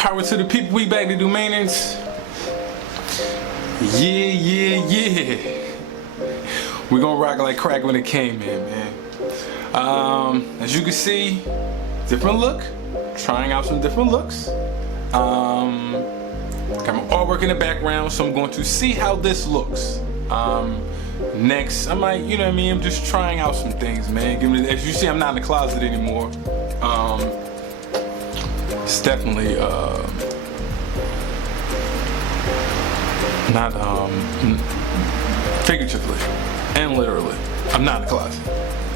Power to the people, we back to do maintenance. Yeah. We're gonna rock like crack when it came in, man. As you can see, different look. Trying out some different looks. Got my artwork in the background, so I'm going to see how this looks. Next, I might, you know what I mean, I'm just trying out some things, man. As you see, I'm not in the closet anymore. It's definitely not figuratively and literally. I'm not in the closet.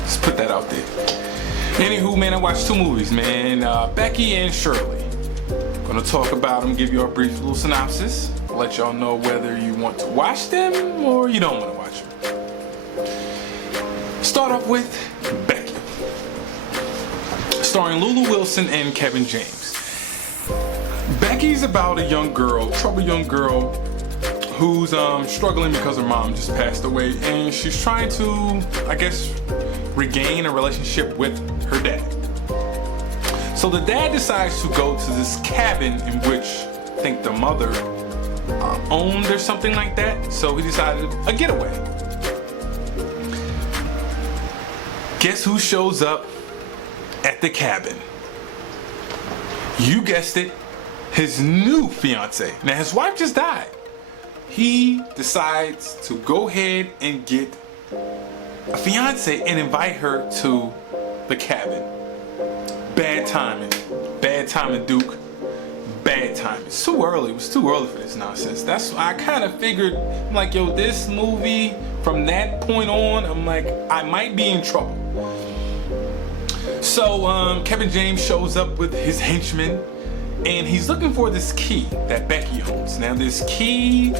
Let's put that out there. Anywho, man, I watched two movies, man. Becky and Shirley. Gonna talk about them, give you a brief little synopsis, let y'all know whether you want to watch them or you don't want to watch them. Start off with Becky, starring Lulu Wilson and Kevin James. Becky's about a young girl, troubled young girl, who's struggling because her mom just passed away, and she's trying to, I guess, regain a relationship with her dad. So the dad decides to go to this cabin in which I think the mother owned or something like that. So he decided a getaway. Guess who shows up at the cabin? You guessed it, his new fiance. Now his wife just died. He decides to go ahead and get a fiance and invite her to the cabin. Bad timing, Duke. Bad timing. It's too early. It was too early for this nonsense. That's why I kind of figured, I'm like, yo, this movie from that point on, I'm like, I might be in trouble. So Kevin James shows up with his henchmen, and he's looking for this key that Becky owns. Now this key,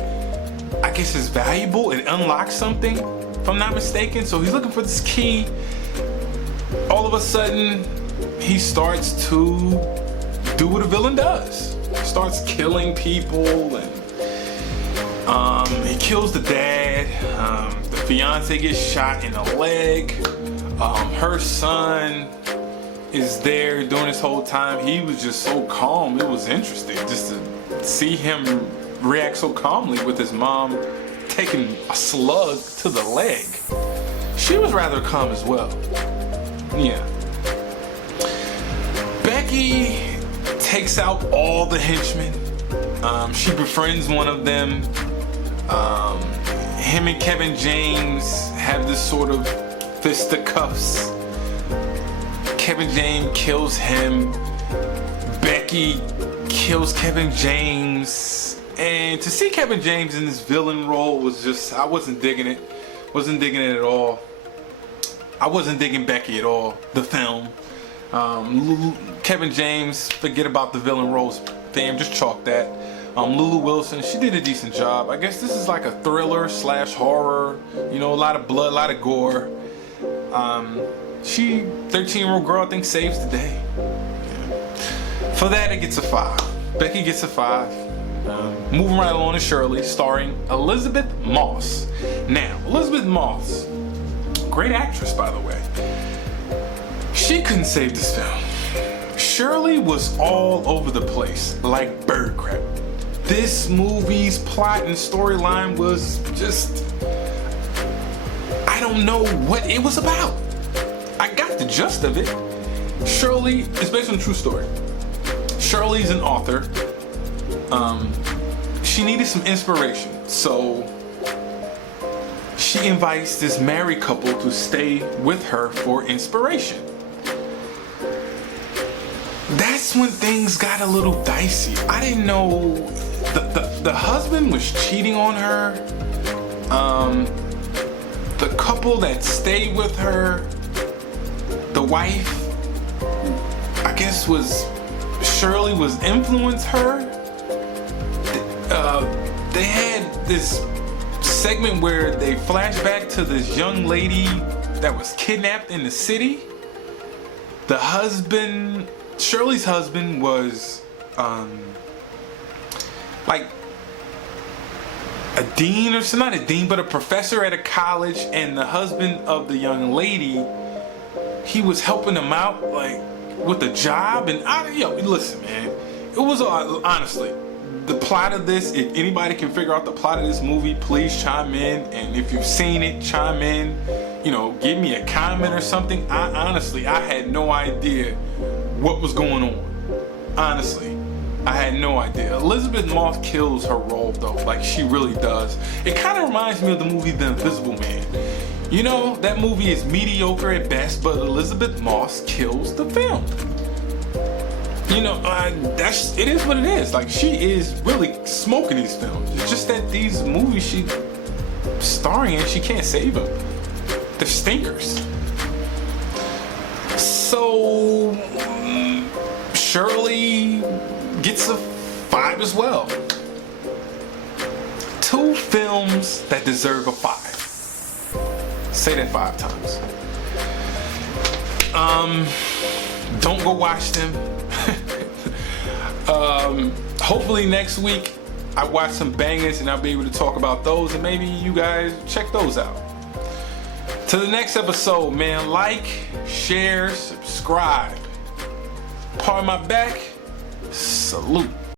I guess, is valuable. It unlocks something, if I'm not mistaken. So he's looking for this key. All of a sudden, he starts to do what a villain does. He starts killing people, and he kills the dad. The fiance gets shot in the leg. Her son is there during this whole time. He was just so calm. It was interesting just to see him react so calmly with his mom taking a slug to the leg. She was rather calm as well. Yeah. Becky takes out all the henchmen. She befriends one of them. Him and Kevin James have this sort of fisticuffs. Kevin James kills him. Becky kills Kevin James. And to see Kevin James in this villain role was just, I wasn't digging it. Wasn't digging it at all. I wasn't digging Becky at all, the film. Kevin James, forget about the villain roles, fam, just chalk that. Lulu Wilson, she did a decent job. I guess this is like a thriller / horror, you know, a lot of blood, a lot of gore. 13-year-old girl, I think, saves the day. Yeah. For that, it gets a 5. Becky gets a 5. Moving right along to Shirley, starring Elizabeth Moss. Now, Elizabeth Moss, great actress, by the way. She couldn't save this film. Shirley was all over the place, like bird crap. This movie's plot and storyline was just, I don't know what it was about. I got the gist of it. Shirley is based on a true story. Shirley's an author. She needed some inspiration, so she invites this married couple to stay with her for inspiration. That's when things got a little dicey. I didn't know the husband was cheating on her. The couple that stayed with her, the wife, I guess Shirley was influenced her. They had this segment where they flash back to this young lady that was kidnapped in the city. The husband, Shirley's husband, was like a dean, or not a dean, but a professor at a college, and the husband of the young lady, he was helping them out like with a job. And listen, man, it was honestly, the plot of this, if anybody can figure out the plot of this movie, please chime in. And if you've seen it, chime in. You know, give me a comment or something. I had no idea what was going on. Honestly, I had no idea. Elizabeth Moss kills her role though, like she really does. It kind of reminds me of the movie The Invisible Man. You know, that movie is mediocre at best, but Elizabeth Moss kills the film. You know, it is what it is. Like, she is really smoking these films. It's just that these movies she's starring in, she can't save them. They're stinkers. So, Shirley gets a 5 as well. 2 films that deserve a 5. Say that 5 times. Don't go watch them. Hopefully next week I watch some bangers and I'll be able to talk about those, and maybe you guys check those out. To the next episode, man, like, share, subscribe. Pardon my back. Salute.